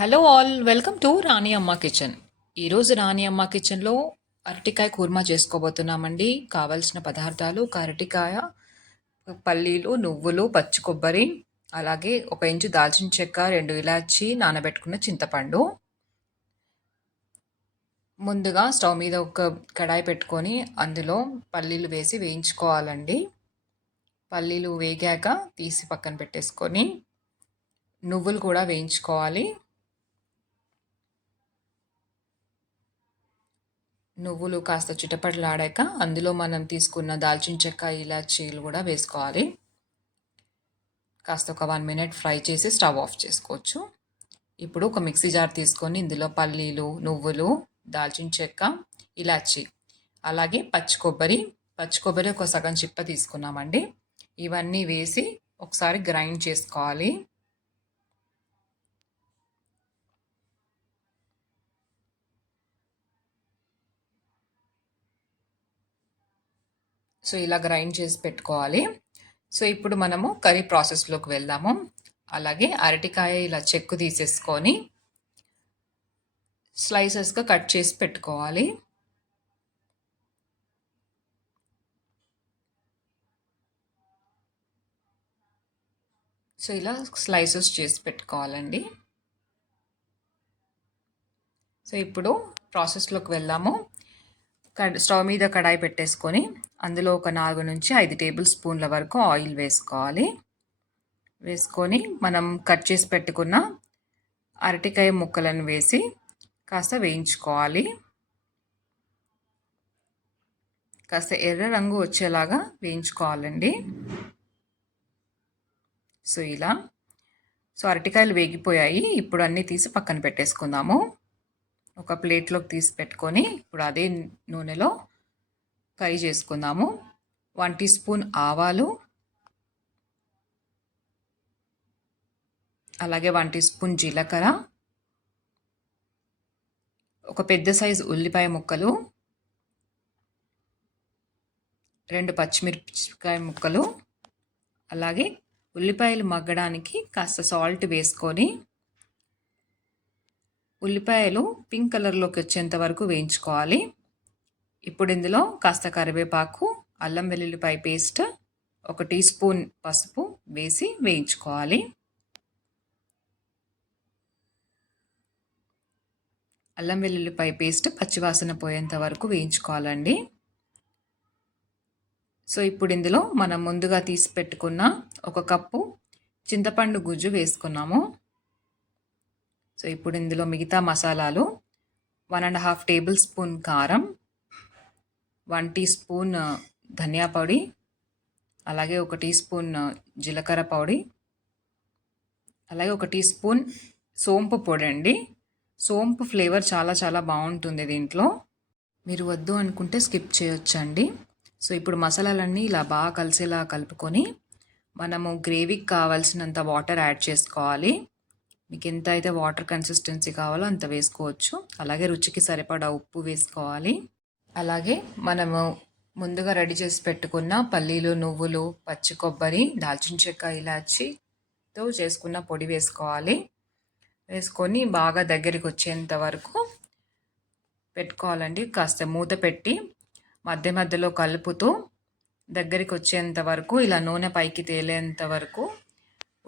Hello all, welcome to రాణి అమ్మ kitchen. ఈరోజు రాణి అమ్మ కిచెన్లో అరటికాయ కూర్మా చేసుకోబోతున్నామండి. కావలసిన పదార్థాలు: అరటికాయ, పల్లీలు, నువ్వులు, పచ్చి కొబ్బరి, అలాగే 1 ఇంచు దాల్చిన చెక్క, 2 ఇలాచి, నానబెట్టుకున్న చింతపండు. ముందుగా స్టవ్ మీద ఒక కడాయి పెట్టుకొని అందులో పల్లీలు వేసి వేయించుకోవాలండి. పల్లీలు వేగాక తీసి పక్కన పెట్టేసుకొని నువ్వులు కూడా వేయించుకోవాలి. నువ్వులు కాస్త చిటపటలాడాక అందులో మనం తీసుకున్న దాల్చిన చెక్క, ఇలాచీలు కూడా వేసుకోవాలి. కాస్త ఒక 1 మినిట్ ఫ్రై చేసి స్టవ్ ఆఫ్ చేసుకోవచ్చు. ఇప్పుడు ఒక మిక్సీ జార్ తీసుకొని ఇందులో పల్లీలు, నువ్వులు, దాల్చిన చెక్క, ఇలాచీ, అలాగే పచ్చి కొబ్బరి ఒక సగం చిప్ప తీసుకున్నామండి. ఇవన్నీ వేసి ఒకసారి గ్రైండ్ చేసుకోవాలి. సో ఇలా గ్రైండ్ చేసి పెట్టుకోవాలి. సో ఇప్పుడు మనము కర్రీ ప్రాసెస్లోకి వెళ్దాము. అలాగే అరటికాయ ఇలా చెక్కు తీసేసుకొని స్లైసెస్గా కట్ చేసి పెట్టుకోవాలి. సో ఇలా స్లైసెస్ చేసి పెట్టుకోవాలండి. సో ఇప్పుడు ప్రాసెస్లోకి వెళ్దాము. స్టవ్ మీద కడాయి పెట్టేసుకొని అందులో ఒక 4 నుంచి 5 టేబుల్ స్పూన్ల వరకు ఆయిల్ వేసుకోవాలి. వేసుకొని మనం కట్ చేసి పెట్టుకున్న అరటికాయ ముక్కలను వేసి కాస్త వేయించుకోవాలి. కాస్త ఎర్ర రంగు వచ్చేలాగా వేయించుకోవాలండి. సో అరటికాయలు వేగిపోయాయి. ఇప్పుడు అన్నీ తీసి పక్కన పెట్టేసుకుందాము. ఒక ప్లేట్లోకి తీసి పెట్టుకొని ఇప్పుడు అదే నూనెలో ఫ్రై చేసుకుందాము. 1 టీ స్పూన్ ఆవాలు, అలాగే 1 టీ స్పూన్ జీలకర్ర, ఒక పెద్ద సైజు ఉల్లిపాయ ముక్కలు, 2 పచ్చిమిరపకాయ ముక్కలు, అలాగే ఉల్లిపాయలు మగ్గడానికి కాస్త సాల్ట్ వేసుకొని ఉల్లిపాయలు పింక్ కలర్లోకి వచ్చేంత వరకు వేయించుకోవాలి. ఇప్పుడు ఇందులో కాస్త కరివేపాకు, అల్లం వెల్లుల్లిపాయ పేస్ట్, 1 టీ స్పూన్ పసుపు వేసి వేయించుకోవాలి. అల్లం వెల్లుల్లిపాయ పేస్ట్ పచ్చివాసన పోయేంత వరకు వేయించుకోవాలండి. సో ఇప్పుడు ఇందులో మనం ముందుగా తీసి పెట్టుకున్న 1 కప్పు చింతపండు గుజ్జు వేసుకున్నాము. సో ఇప్పుడు ఇందులో మిగతా మసాలాలు: 1½ టేబుల్ స్పూన్ కారం, 1 టీ స్పూన్ ధనియా పొడి, అలాగే 1 టీ స్పూన్ జీలకర్ర పొడి, అలాగే 1 టీ స్పూన్ సోంపు పొడి అండి. సోంపు ఫ్లేవర్ చాలా బాగుంటుంది దీంట్లో. మీరు వద్దు అనుకుంటే స్కిప్ చేయొచ్చండి. సో ఇప్పుడు మసాలాలన్నీ ఇలా బాగా కలిసేలా కలుపుకొని మనము గ్రేవీకి కావాల్సినంత వాటర్ యాడ్ చేసుకోవాలి. మీకు ఎంత అయితే వాటర్ కన్సిస్టెన్సీ కావాలో అంత వేసుకోవచ్చు. అలాగే రుచికి సరిపడా ఉప్పు వేసుకోవాలి. అలాగే మనము ముందుగా రెడీ చేసి పెట్టుకున్న పల్లీలు, నువ్వులు, పచ్చి కొబ్బరి, దాల్చిన చెక్క, ఇలాచీతో చేసుకున్న పొడి వేసుకోవాలి. వేసుకొని బాగా దగ్గరికి వచ్చేంత వరకు పెట్టుకోవాలండి. కాస్త మూత పెట్టి మధ్యలో కలుపుతూ దగ్గరికి వచ్చేంత వరకు, ఇలా నూనె పైకి తేలేంత వరకు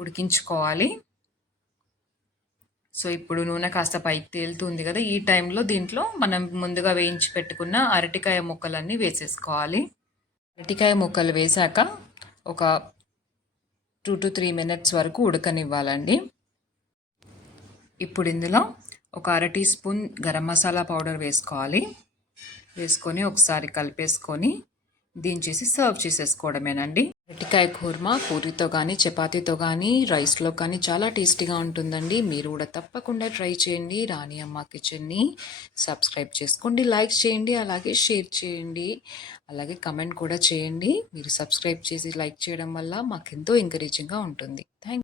ఉడికించుకోవాలి. సో ఇప్పుడు నూనె కాస్త పైకి తేలుతుంది కదా, ఈ టైంలో దీంట్లో మనం ముందుగా వేయించి పెట్టుకున్న అరటికాయ ముక్కలన్నీ వేసేసుకోవాలి. అరటికాయ ముక్కలు వేశాక ఒక 2 to 3 మినిట్స్ వరకు ఉడకనివ్వాలండి. ఇప్పుడు ఇందులో ఒక 1/2 teaspoon garam masala powder వేసుకోవాలి. వేసుకొని ఒకసారి కలిపేసుకొని దించేసి సర్వ్ చేసేసుకోవడమేనండి. అరటికాయ కూర్మా పూరితో కానీ, చపాతీతో కానీ, రైస్లో కానీ చాలా టేస్టీగా ఉంటుందండి. మీరు కూడా తప్పకుండా ట్రై చేయండి. రాణి అమ్మ కిచెన్ని సబ్స్క్రైబ్ చేసుకోండి, లైక్ చేయండి, అలాగే షేర్ చేయండి, అలాగే కమెంట్ కూడా చేయండి. మీరు సబ్స్క్రైబ్ చేసి లైక్ చేయడం వల్ల మాకెంతో ఎంకరేజింగ్గా ఉంటుంది. థ్యాంక్